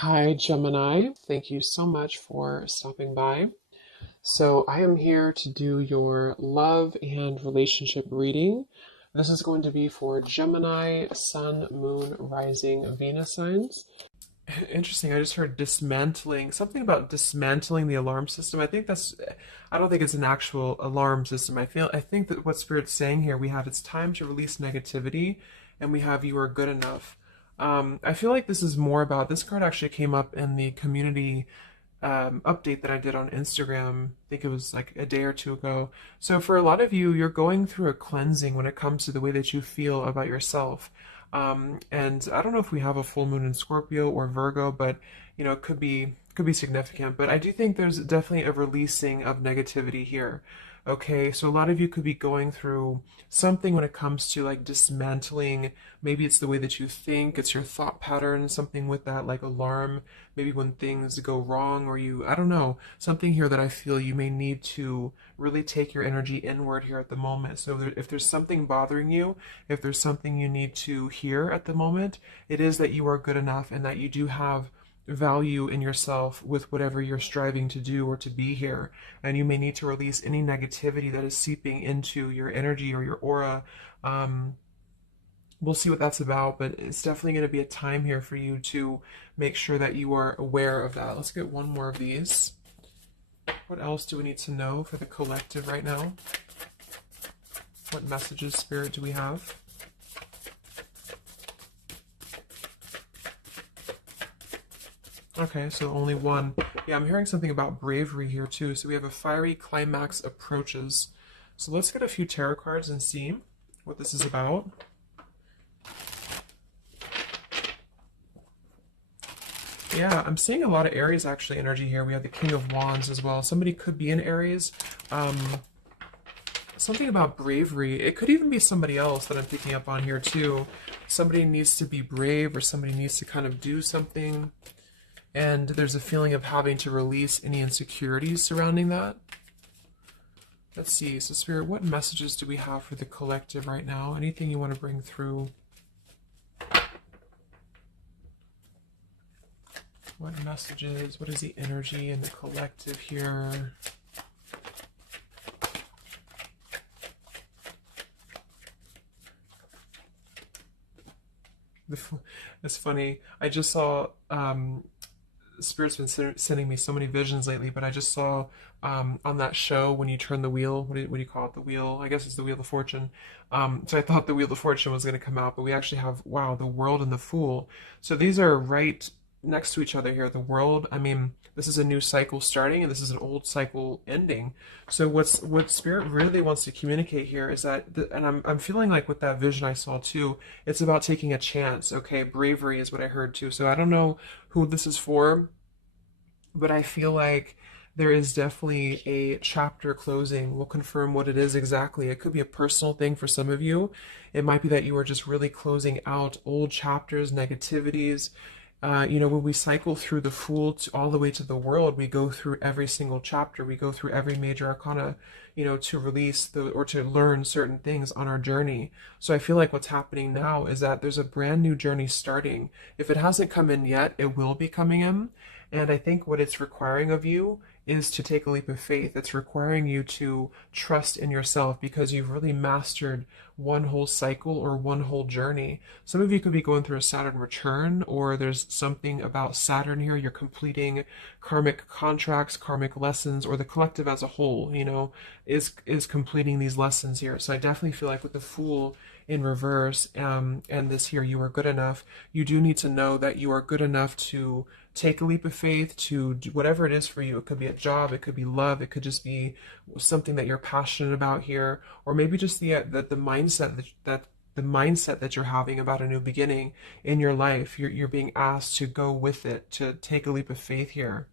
Hi, Gemini. Thank you so much for stopping by. So, I am here to do your love and relationship reading. This is going to be for Gemini, Sun, Moon, Rising, Venus signs. Interesting. I just heard dismantling, something about dismantling the alarm system. I don't think it's an actual alarm system. I think that what Spirit's saying here, we have it's time to release negativity, and we have you are good enough. I feel like this is more about, this card actually came up in the community update that I did on Instagram. I think it was like a day or two ago. So for a lot of you, you're going through a cleansing when it comes to the way that you feel about yourself. And I don't know if we have a full moon in Scorpio or Virgo, but it could be significant. But I do think there's definitely a releasing of negativity here. Okay, so a lot of you could be going through something when it comes to like dismantling. Maybe it's the way that you think, it's your thought pattern, something with that like alarm. Maybe when things go wrong, or I don't know, something here that I feel you may need to really take your energy inward here at the moment. So if there's something bothering you, if there's something you need to hear at the moment, it is that you are good enough and that you do have value in yourself with whatever you're striving to do or to be here. And you may need to release any negativity that is seeping into your energy or your aura. We'll see what that's about, but it's definitely going to be a time here for you to make sure that you are aware of that. Let's get one more of these. What else do we need to know for the collective right now? What messages, Spirit, do we have? Okay, so only one. Yeah, I'm hearing something about bravery here too. So we have a fiery climax approaches. So let's get a few tarot cards and see what this is about. Yeah, I'm seeing a lot of Aries actually energy here. We have the King of Wands as well. Somebody could be in Aries. Something about bravery. It could even be somebody else that I'm picking up on here too. Somebody needs to be brave, or somebody needs to kind of do something. And there's a feeling of having to release any insecurities surrounding that. Let's see. So Spirit, what messages do we have for the collective right now? Anything you want to bring through? What messages? What is the energy in the collective here? It's funny. I just saw Spirit's been sending me so many visions lately, but I just saw on that show when you turn the wheel, what do you call it? The wheel, I guess it's the Wheel of Fortune. So I thought the Wheel of Fortune was going to come out, but we actually have, wow, the World and the Fool. So these are right next to each other here. The World, I mean, this is a new cycle starting, and this is an old cycle ending. So what Spirit really wants to communicate here is that, and I'm feeling like with that vision I saw too, it's about taking a chance. Okay, bravery is what I heard too. So I don't know who this is for, but I feel like there is definitely a chapter closing. We'll confirm what it is exactly. It could be a personal thing for some of you. It might be that you are just really closing out old chapters, negativities. When we cycle through the Fool all the way to the World, we go through every single chapter. We go through every major arcana, to release or to learn certain things on our journey. So I feel like what's happening now is that there's a brand new journey starting. If it hasn't come in yet, it will be coming in. And I think what it's requiring of you is to take a leap of faith. It's requiring you to trust in yourself because you've really mastered one whole cycle or one whole journey. Some of you could be going through a Saturn return, or there's something about Saturn here. You're completing karmic contracts, karmic lessons, or the collective as a whole, is completing these lessons here. So I definitely feel like with the Fool in reverse, and this here, you are good enough. You do need to know that you are good enough to take a leap of faith, to do whatever it is for you. It could be a job, it could be love, it could just be something that you're passionate about here, or maybe just the mindset that you're having about a new beginning in your life. You're being asked to go with it, to take a leap of faith here.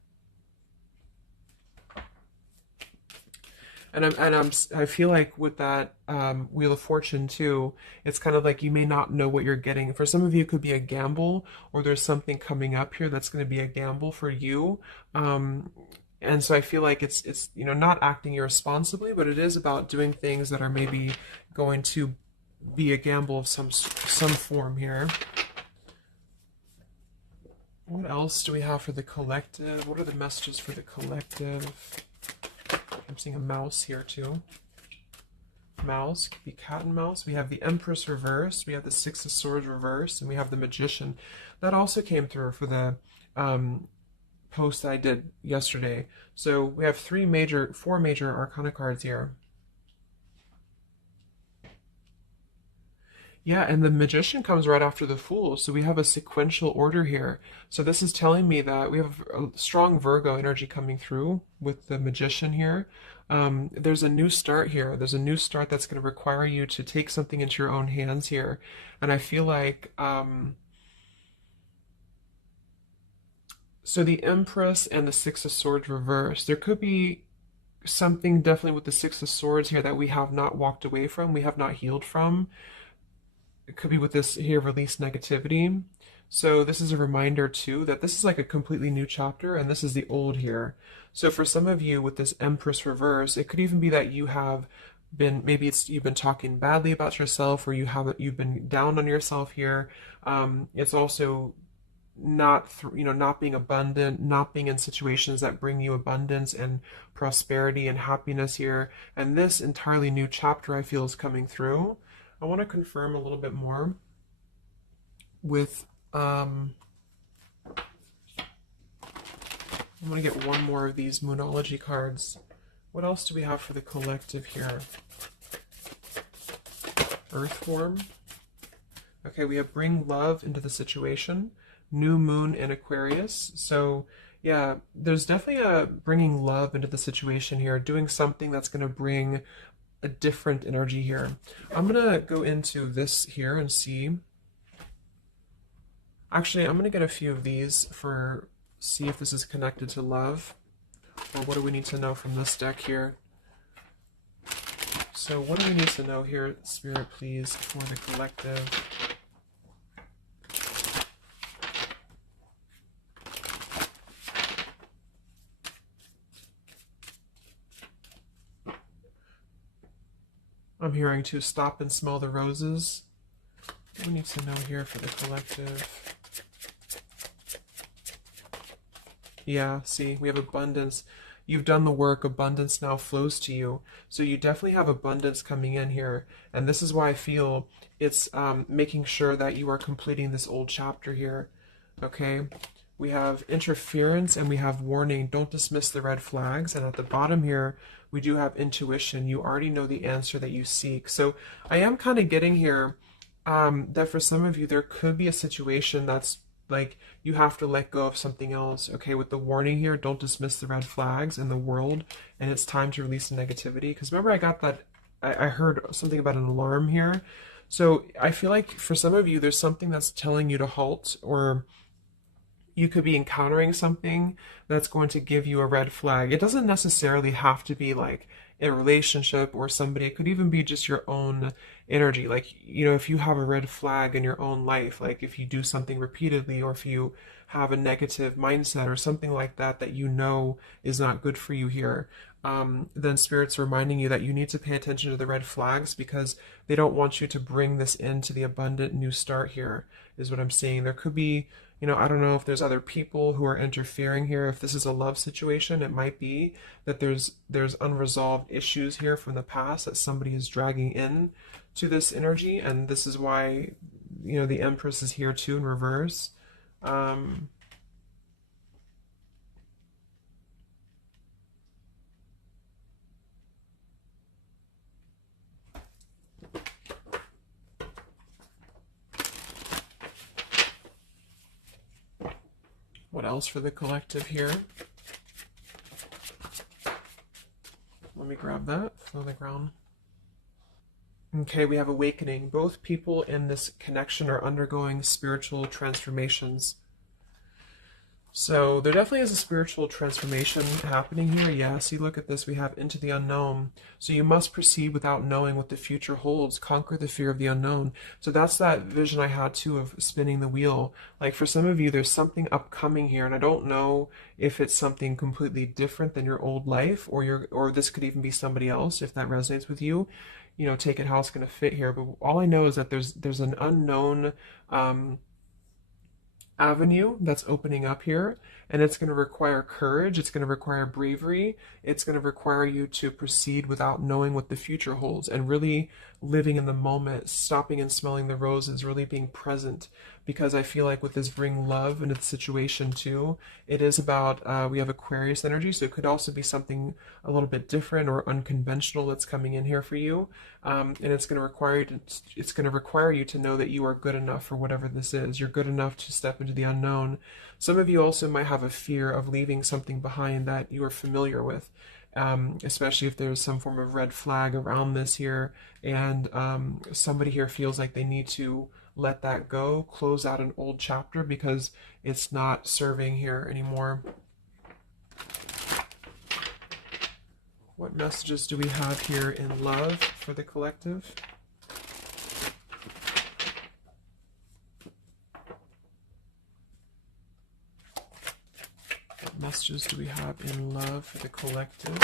And I feel like with that Wheel of Fortune too, it's kind of like you may not know what you're getting. For some of you, it could be a gamble, or there's something coming up here that's going to be a gamble for you. And so I feel like it's not acting irresponsibly, but it is about doing things that are maybe going to be a gamble of some form here. What else do we have for the collective? What are the messages for the collective? I'm seeing a mouse here too. Mouse, could be cat and mouse. We have the Empress reverse, we have the Six of Swords reverse, and we have the Magician. That also came through for the post that I did yesterday. So we have four major arcana cards here. Yeah, and the Magician comes right after the Fool, so we have a sequential order here. So this is telling me that we have a strong Virgo energy coming through with the Magician here. There's a new start here. There's a new start that's going to require you to take something into your own hands here. And I feel like, so the Empress and the Six of Swords reverse, there could be something definitely with the Six of Swords here that we have not walked away from, we have not healed from. It could be with this here, release negativity. So this is a reminder too that this is like a completely new chapter and this is the old here. So for some of you with this Empress reverse, it could even be that you have been, maybe it's you've been talking badly about yourself, or you've been down on yourself here. It's also not not being abundant, not being in situations that bring you abundance and prosperity and happiness here. And this entirely new chapter I feel is coming through. I want to confirm a little bit more with, I'm going to get one more of these Moonology cards. What else do we have for the collective here? Earthworm. Okay, we have bring love into the situation. New moon in Aquarius. So yeah, there's definitely a bringing love into the situation here, doing something that's going to bring a different energy here. I'm gonna go into this here and see. Actually, I'm gonna get a few of these for see if this is connected to love, or what do we need to know from this deck here. So what do we need to know here, Spirit, please, for the collective? I'm hearing to stop and smell the roses. What do we need to know here for the collective? Yeah, see, we have abundance. You've done the work, abundance now flows to you. So you definitely have abundance coming in here. And this is why I feel it's making sure that you are completing this old chapter here. Okay? We have interference and we have warning. Don't dismiss the red flags. And at the bottom here, we do have intuition. You already know the answer that you seek. So I am kind of getting here that for some of you, there could be a situation that's like you have to let go of something else. Okay, with the warning here, don't dismiss the red flags in the world, and it's time to release the negativity. Because remember, I got that, I heard something about an alarm here. So I feel like for some of you, there's something that's telling you to halt, or you could be encountering something that's going to give you a red flag. It doesn't necessarily have to be like a relationship or somebody. It could even be just your own energy. Like, you know, if you have a red flag in your own life, like if you do something repeatedly, or if you have a negative mindset or something like that that you know is not good for you here, then Spirit's reminding you that you need to pay attention to the red flags, because they don't want you to bring this into the abundant new start here, is what I'm saying. There could be, you know, I don't know if there's other people who are interfering here. If this is a love situation, it might be that there's unresolved issues here from the past that somebody is dragging in to this energy, and this is why, you know, the Empress is here too in reverse. What else for the collective here? Let me grab that from the ground. Okay, we have awakening. Both people in this connection are undergoing spiritual transformations. So there definitely is a spiritual transformation happening here. Yeah, see, look at this. We have into the unknown. So you must proceed without knowing what the future holds. Conquer the fear of the unknown. So that's that vision I had too of spinning the wheel. Like for some of you, there's something upcoming here, and I don't know if it's something completely different than your old life, or this could even be somebody else. If that resonates with you, you know, take it how it's going to fit here. But all I know is that there's an unknown avenue that's opening up here, and it's going to require courage, it's going to require bravery, it's going to require you to proceed without knowing what the future holds and really living in the moment, stopping and smelling the roses, really being present. Because I feel like with this bring love into the situation too, it is about we have Aquarius energy, so it could also be something a little bit different or unconventional that's coming in here for you, and it's going to require you to know that you are good enough for whatever this is. You're good enough to step into the unknown. Some of you also might have a fear of leaving something behind that you are familiar with. Especially if there's some form of red flag around this here, and somebody here feels like they need to let that go, close out an old chapter because it's not serving here anymore. What messages do we have here in love for the collective? What messages do we have in love for the collective?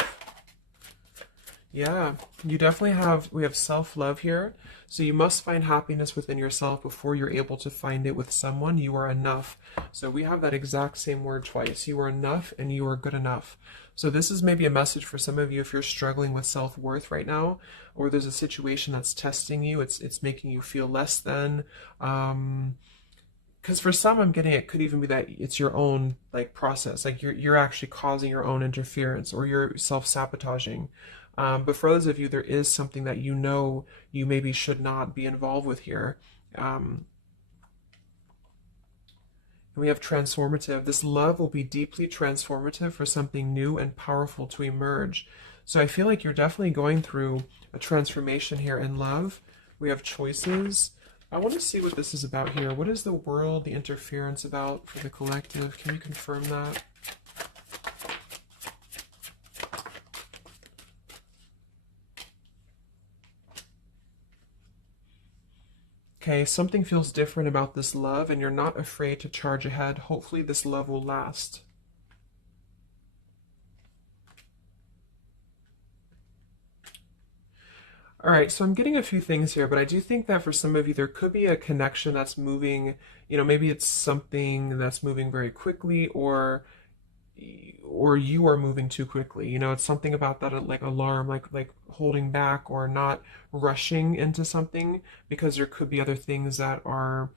Yeah, you definitely we have self-love here. So you must find happiness within yourself before you're able to find it with someone. You are enough. So we have that exact same word twice. You are enough and you are good enough. So this is maybe a message for some of you if you're struggling with self-worth right now, or there's a situation that's testing you. It's making you feel less than. Because for some, I'm getting it could even be that it's your own like process, like you're actually causing your own interference or you're self-sabotaging. But for others of you, there is something that you know you maybe should not be involved with here. And we have transformative. This love will be deeply transformative for something new and powerful to emerge. So I feel like you're definitely going through a transformation here in love. We have choices. I want to see what this is about here. What is the world, the interference about for the collective? Can you confirm that? Okay, something feels different about this love and you're not afraid to charge ahead. Hopefully this love will last. All right, so I'm getting a few things here, but I do think that for some of you, there could be a connection that's moving, maybe it's something that's moving very quickly, or you are moving too quickly. It's something about that like alarm, like holding back or not rushing into something, because there could be other things that are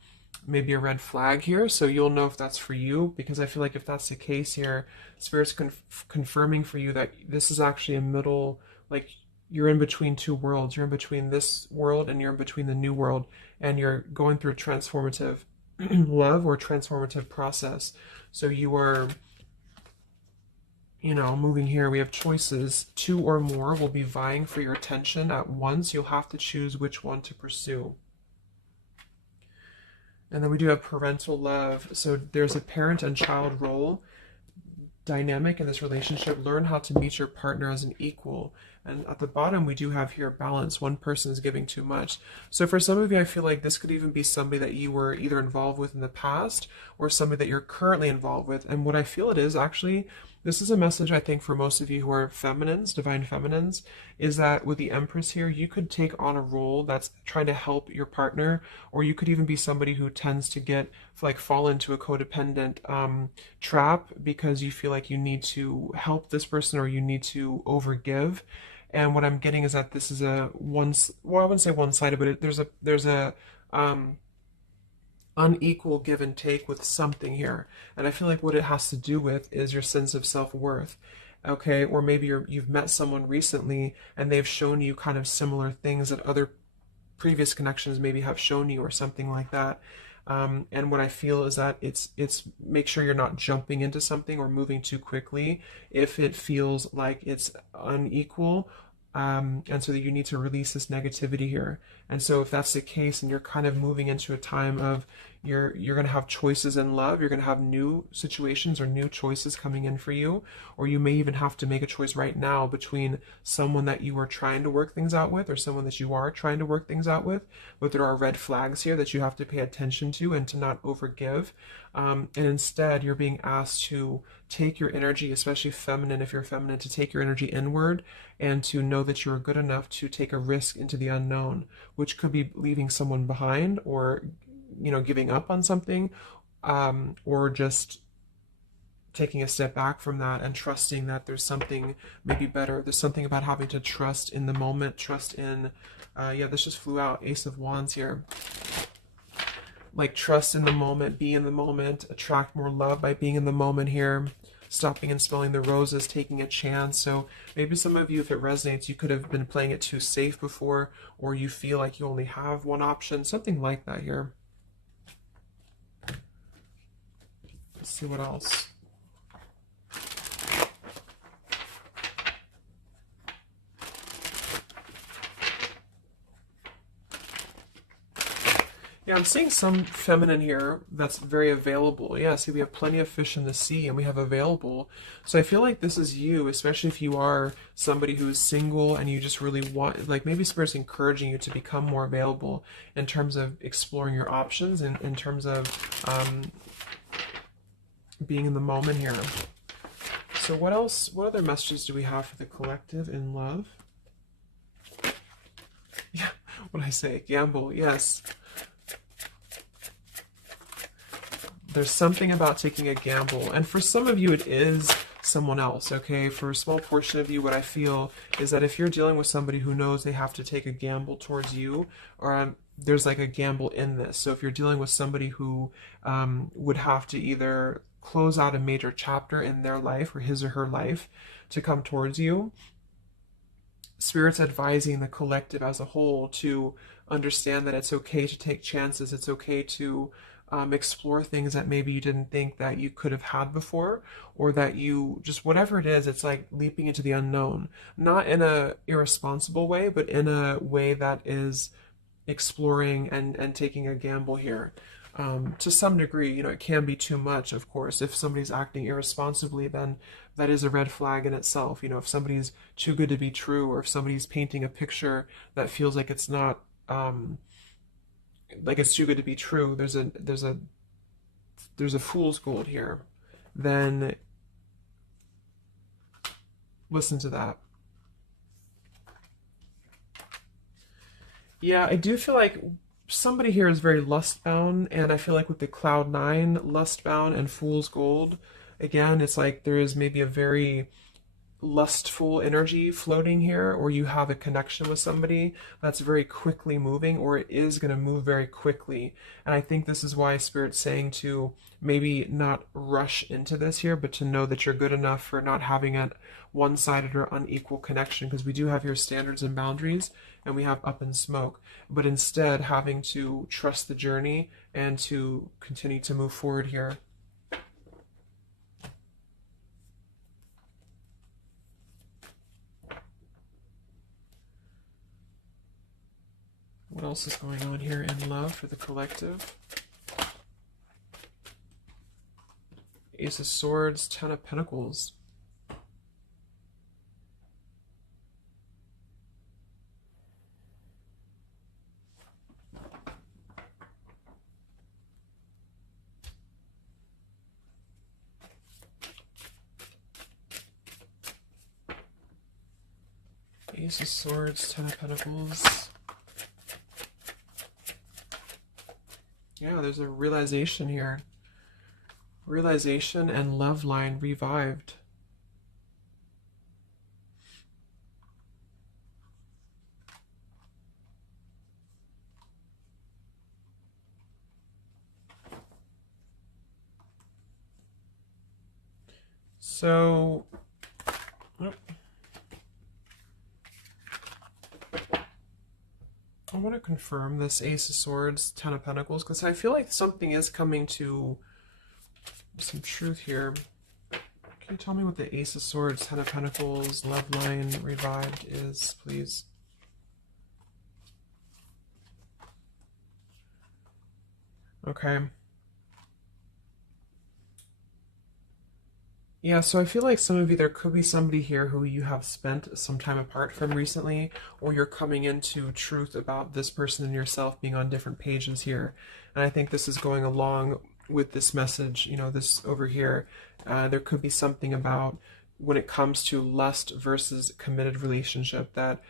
maybe a red flag here. So you'll know if that's for you, because I feel like if that's the case here, Spirit's confirming for you that this is actually a middle, like you're in between two worlds. You're in between this world and you're in between the new world, and you're going through a transformative love or transformative process. So you are moving here. We have choices. Two or more will be vying for your attention at once. You'll have to choose which one to pursue. And then we do have parental love. So there's a parent and child role dynamic in this relationship. Learn how to meet your partner as an equal. And at the bottom, we do have here balance. One person is giving too much. So for some of you, I feel like this could even be somebody that you were either involved with in the past or somebody that you're currently involved with. And what I feel it is actually, this is a message I think for most of you who are feminines, divine feminines, is that with the Empress here, you could take on a role that's trying to help your partner, or you could even be somebody who tends to fall into a codependent trap because you feel like you need to help this person or you need to overgive. And what I'm getting is that this is I wouldn't say one-sided, but there's a unequal give and take with something here. And I feel like what it has to do with is your sense of self-worth. Okay, or maybe you've met someone recently and they've shown you kind of similar things that other previous connections maybe have shown you or something like that. And what I feel is that it's make sure you're not jumping into something or moving too quickly if it feels like it's unequal. And so that you need to release this negativity here. And so if that's the case and you're kind of moving into a time of you're going to have choices in love, you're going to have new situations or new choices coming in for you, or you may even have to make a choice right now between someone that you are trying to work things out with or someone that you are trying to work things out with, but there are red flags here that you have to pay attention to and to not overgive. And instead, you're being asked to take your energy, especially feminine, if you're feminine, to take your energy inward and to know that you're good enough to take a risk into the unknown, which could be leaving someone behind or, giving up on something, or just taking a step back from that and trusting that there's something maybe better. There's something about having to trust in the moment, trust in, yeah, this just flew out, Ace of Wands here. Like trust in the moment, be in the moment, attract more love by being in the moment here, stopping and smelling the roses, taking a chance. So maybe some of you, if it resonates, you could have been playing it too safe before, or you feel like you only have one option, something like that here. Let's see what else. Yeah, I'm seeing some feminine here that's very available. Yeah, see, we have plenty of fish in the sea and we have available. So I feel like this is you, especially if you are somebody who is single and you just really want, like maybe Spirit's encouraging you to become more available in terms of exploring your options and in terms of being in the moment here. So what else, what other messages do we have for the collective in love? Yeah, what did I say? Gamble, yes. There's something about taking a gamble. And for some of you, it is someone else, okay? For a small portion of you, what I feel is that if you're dealing with somebody who knows they have to take a gamble towards you, or there's like a gamble in this. So if you're dealing with somebody who would have to either close out a major chapter in their life or his or her life to come towards you, Spirit's advising the collective as a whole to understand that it's okay to take chances. It's okay to explore things that maybe you didn't think that you could have had before, or that you just, whatever it is, it's like leaping into the unknown, not in a irresponsible way, but in a way that is exploring and taking a gamble here. To some degree, you know, it can be too much, of course. If somebody's acting irresponsibly, then that is a red flag in itself. You know, if somebody's too good to be true, or if somebody's painting a picture that feels like it's not, like it's too good to be true, there's a fool's gold here, then listen to that. Yeah, I do feel like somebody here is very lust-bound, and I feel like with the Cloud 9, lust-bound and fool's gold, again, it's like there is maybe a very lustful energy floating here, or you have a connection with somebody that's very quickly moving, or it is going to move very quickly. And I think this is why Spirit's saying to maybe not rush into this here, but to know that you're good enough for not having a one-sided or unequal connection, because we do have your standards and boundaries, and we have up in smoke, but instead having to trust the journey and to continue to move forward here. What else is going on here in love for the collective? Ace of Swords, Ten of Pentacles. Ace of Swords, Ten of Pentacles. Yeah, there's a realization here. Realization and love line revived. So, I want to confirm this Ace of Swords, Ten of Pentacles, because I feel like something is coming to some truth here. Can you tell me what the Ace of Swords, Ten of Pentacles, love line revived is, please? Okay. Yeah, so I feel like some of you, there could be somebody here who you have spent some time apart from recently, or you're coming into truth about this person and yourself being on different pages here. And I think this is going along with this message, you know, this over here. There could be something about when it comes to lust versus committed relationship, that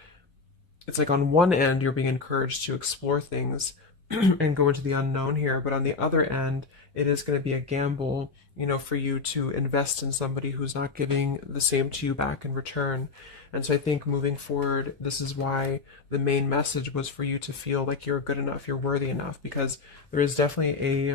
it's like on one end you're being encouraged to explore things and go into the unknown here. But on the other end, it is going to be a gamble, for you to invest in somebody who's not giving the same to you back in return. And so I think moving forward, this is why the main message was for you to feel like you're good enough, you're worthy enough, because there is definitely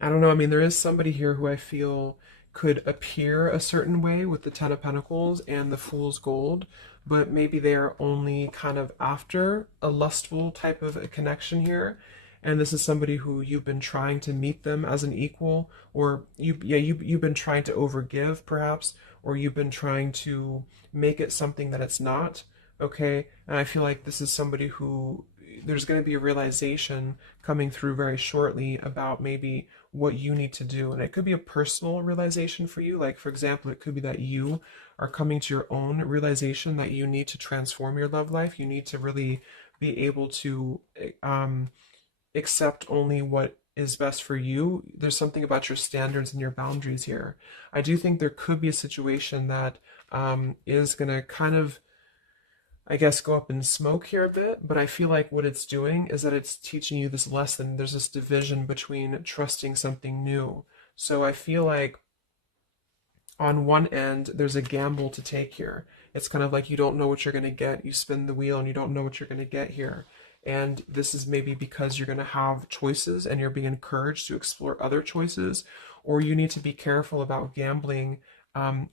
I don't know, I mean, there is somebody here who I feel could appear a certain way with the Ten of Pentacles and the Fool's Gold, but maybe they are only kind of after a lustful type of a connection here. And this is somebody who you've been trying to meet them as an equal, or you've been trying to overgive perhaps, or you've been trying to make it something that it's not. Okay, and I feel like this is somebody who there's going to be a realization coming through very shortly about maybe what you need to do. And it could be a personal realization for you. Like, for example, it could be that you are coming to your own realization that you need to transform your love life. You need to really be able to accept only what is best for you. There's something about your standards and your boundaries here. I do think there could be a situation that is going to kind of, I guess, go up in smoke here a bit, but I feel like what it's doing is that it's teaching you this lesson. There's this division between trusting something new. So I feel like on one end, there's a gamble to take here. It's kind of like you don't know what you're going to get. You spin the wheel and you don't know what you're going to get here. And this is maybe because you're going to have choices and you're being encouraged to explore other choices, or you need to be careful about gambling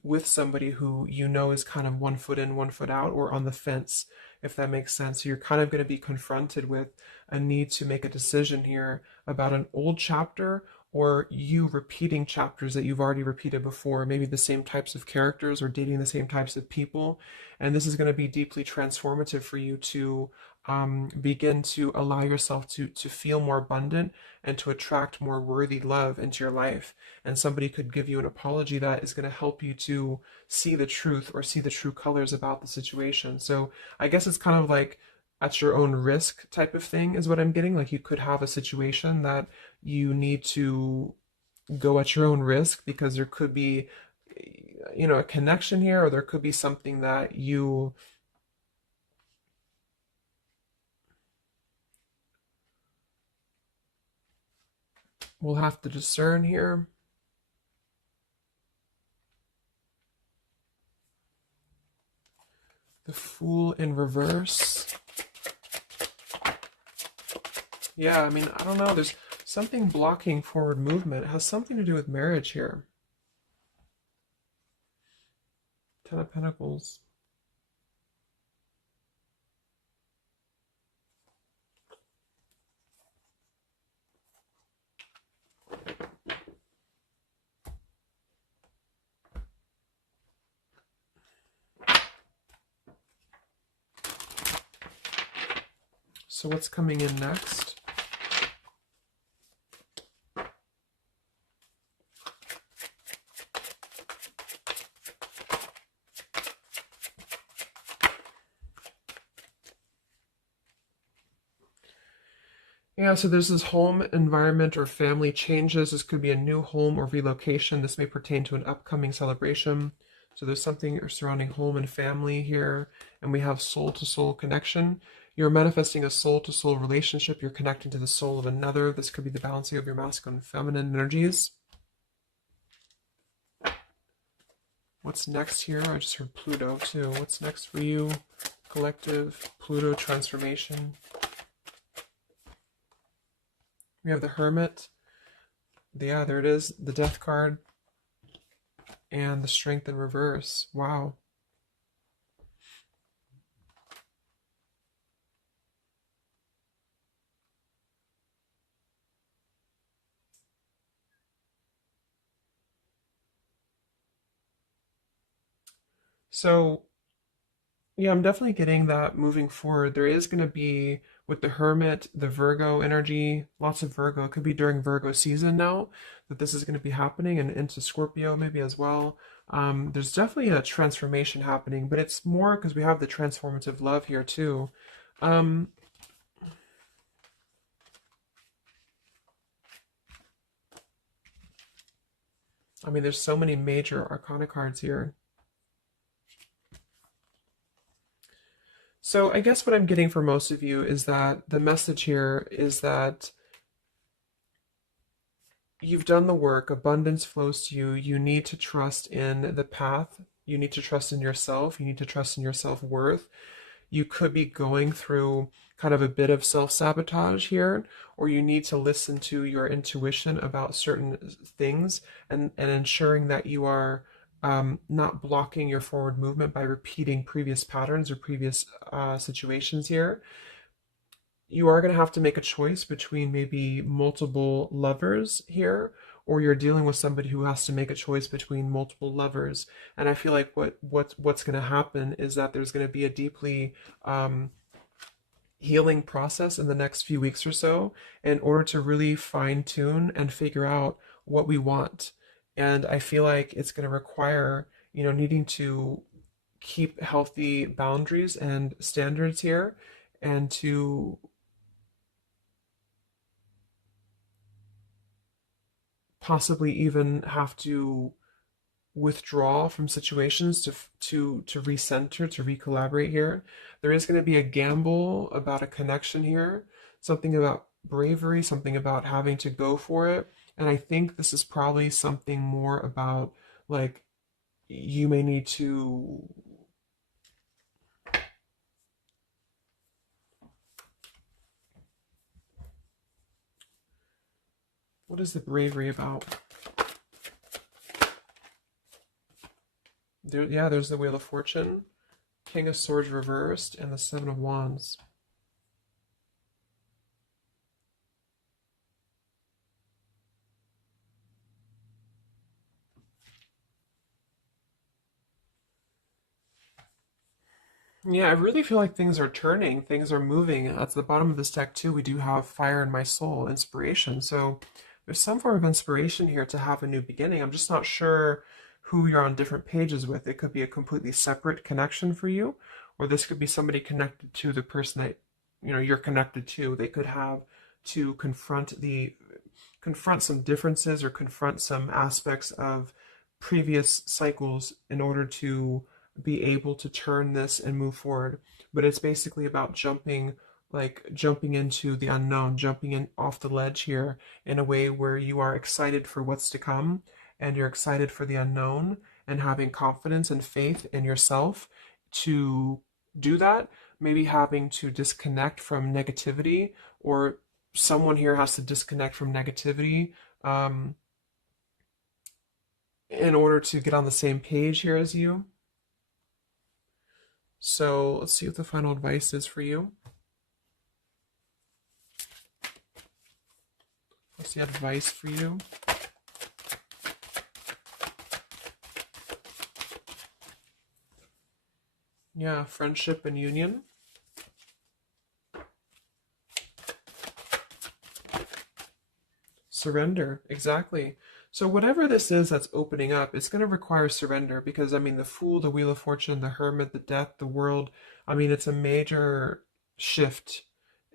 with somebody who you know is kind of 1 foot in, 1 foot out, or on the fence, if that makes sense. So you're kind of going to be confronted with a need to make a decision here about an old chapter, or you repeating chapters that you've already repeated before, maybe the same types of characters or dating the same types of people. And this is going to be deeply transformative for you to begin to allow yourself to feel more abundant and to attract more worthy love into your life. And somebody could give you an apology that is going to help you to see the truth or see the true colors about the situation. So I guess it's kind of like at your own risk type of thing is what I'm getting. Like, you could have a situation that you need to go at your own risk because there could be, a connection here, or there could be something that you will have to discern here. The Fool in reverse. Yeah, I mean, I don't know. There's something blocking forward movement. It has something to do with marriage here. Ten of Pentacles. So what's coming in next? Yeah, so there's this home environment or family changes. This could be a new home or relocation. This may pertain to an upcoming celebration. So there's something surrounding home and family here. And we have soul-to-soul connection. You're manifesting a soul-to-soul relationship. You're connecting to the soul of another. This could be the balancing of your masculine and feminine energies. What's next here? I just heard Pluto too. What's next for you? Collective, Pluto transformation. We have the Hermit. Yeah, there it is. The Death card. And the Strength in reverse. Wow. So, yeah, I'm definitely getting that moving forward. There is going to be, with the Hermit, the Virgo energy, lots of Virgo. It could be during Virgo season now that this is going to be happening, and into Scorpio maybe as well. There's definitely a transformation happening, but it's more because we have the transformative love here too. Um, I mean, there's so many major arcana cards here. So I guess what I'm getting for most of you is that the message here is that you've done the work, abundance flows to you. You need to trust in the path. You need to trust in yourself. You need to trust in your self-worth. You could be going through kind of a bit of self-sabotage here, or you need to listen to your intuition about certain things and ensuring that you are not blocking your forward movement by repeating previous patterns or previous situations here. You are going to have to make a choice between maybe multiple lovers here, or you're dealing with somebody who has to make a choice between multiple lovers. And I feel like what's going to happen is that there's going to be a deeply healing process in the next few weeks or so in order to really fine tune and figure out what we want. And I feel like it's going to require, needing to keep healthy boundaries and standards here, and to possibly even have to withdraw from situations to recenter, to recollaborate here. There is going to be a gamble about a connection here, something about bravery, something about having to go for it. And I think this is probably something more about, like, you may need to, what is the bravery about? Yeah, there's the Wheel of Fortune, King of Swords reversed, and the Seven of Wands. Yeah, I really feel like things are turning, things are moving. At the bottom of this deck too, we do have Fire in My Soul, inspiration. So there's some form of inspiration here to have a new beginning. I'm just not sure who you're on different pages with. It could be a completely separate connection for you, or this could be somebody connected to the person that you're connected to. They could have to confront some differences or confront some aspects of previous cycles in order to be able to turn this and move forward. But it's basically about jumping into the unknown, jumping in off the ledge here in a way where you are excited for what's to come, and you're excited for the unknown, and having confidence and faith in yourself to do that. Maybe having to disconnect from negativity, or someone here has to disconnect from negativity in order to get on the same page here as you. So let's see what the final advice is for you. What's the advice for you? Yeah, friendship and union. Surrender, exactly. So whatever this is that's opening up, it's going to require surrender, because I mean, the Fool, the Wheel of Fortune, the Hermit, the Death, the World, I mean, it's a major shift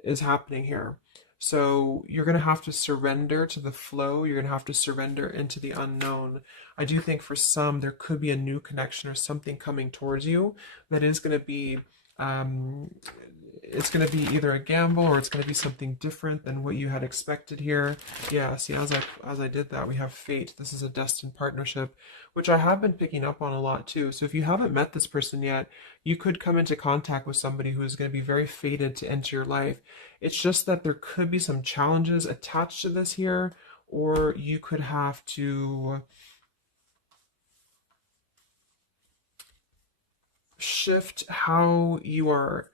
is happening here. So you're going to have to surrender to the flow. You're going to have to surrender into the unknown. I do think for some, there could be a new connection or something coming towards you that is going to be um, it's going to be either a gamble, or it's going to be something different than what you had expected here. Yeah, see, as I did that, we have fate. This is a destined partnership, which I have been picking up on a lot too. So if you haven't met this person yet, you could come into contact with somebody who is going to be very fated to enter your life. It's just that there could be some challenges attached to this here, or you could have to shift how you are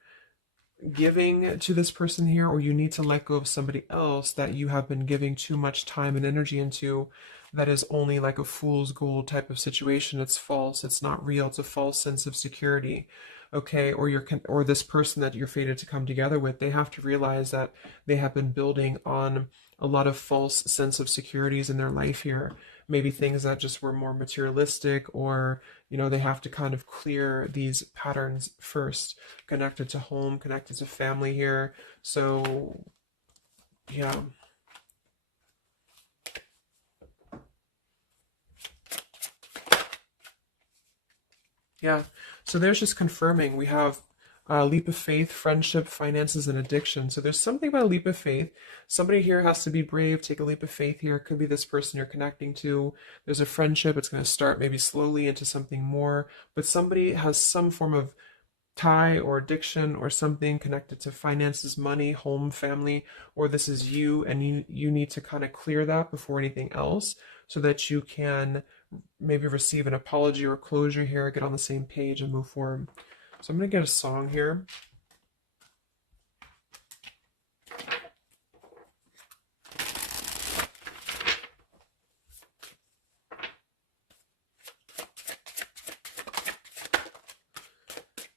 giving to this person here, or you need to let go of somebody else that you have been giving too much time and energy into, that is only like a fool's gold type of situation. It's false, it's not real, it's a false sense of security. Okay, or this person that you're fated to come together with, they have to realize that they have been building on a lot of false sense of securities in their life here. Maybe things that just were more materialistic, or they have to kind of clear these patterns first, connected to home, connected to family here. So yeah. Yeah, so there's just confirming. We have Leap of faith, friendship, finances, and addiction. So there's something about a leap of faith. Somebody here has to be brave, take a leap of faith here. It could be this person you're connecting to. There's a friendship. It's going to start maybe slowly into something more, but somebody has some form of tie or addiction or something connected to finances, money, home, family, or this is you, and you need to kind of clear that before anything else so that you can maybe receive an apology or closure here, get on the same page and move forward. So I'm going to get a song here.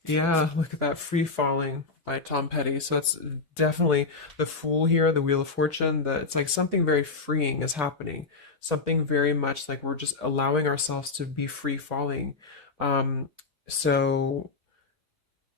Yeah, look at that, Free Falling by Tom Petty. So it's definitely the Fool here, the Wheel of Fortune. That it's like something very freeing is happening. Something very much like we're just allowing ourselves to be free falling. Um, so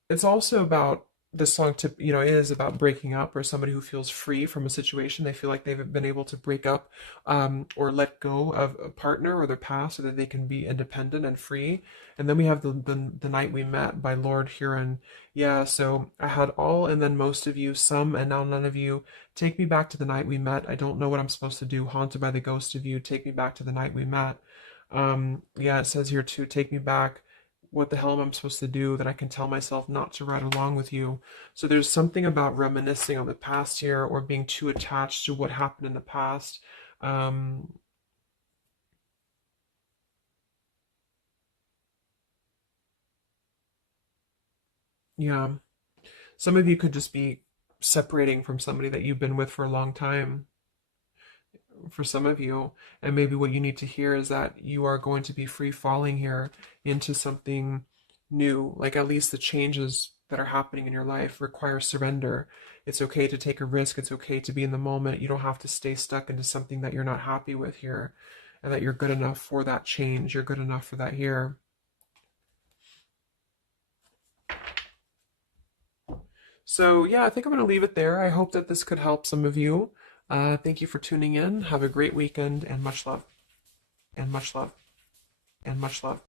it's also about this song to is about breaking up, or somebody who feels free from a situation. They feel like they've been able to break up, or let go of a partner or their past so that they can be independent and free. And then we have the Night We Met by Lord Huron. Yeah, so I had all and then most of you, some and now none of you. Take me back to the night we met. I don't know what I'm supposed to do. Haunted by the ghost of you. Take me back to the night we met. Yeah, it says here too, take me back. What the hell am I supposed to do that I can tell myself not to ride along with you? So there's something about reminiscing on the past here, or being too attached to what happened in the past. Um, yeah, some of you could just be separating from somebody that you've been with for a long time, for some of you. And maybe what you need to hear is that you are going to be free falling here into something new. Like, at least the changes that are happening in your life require surrender. It's okay to take a risk. It's okay to be in the moment. You don't have to stay stuck into something that you're not happy with here, and that you're good enough for that change. You're good enough for that here. So, yeah, I think I'm going to leave it there. I hope that this could help some of you. Thank you for tuning in. Have a great weekend, and much love, and much love, and much love.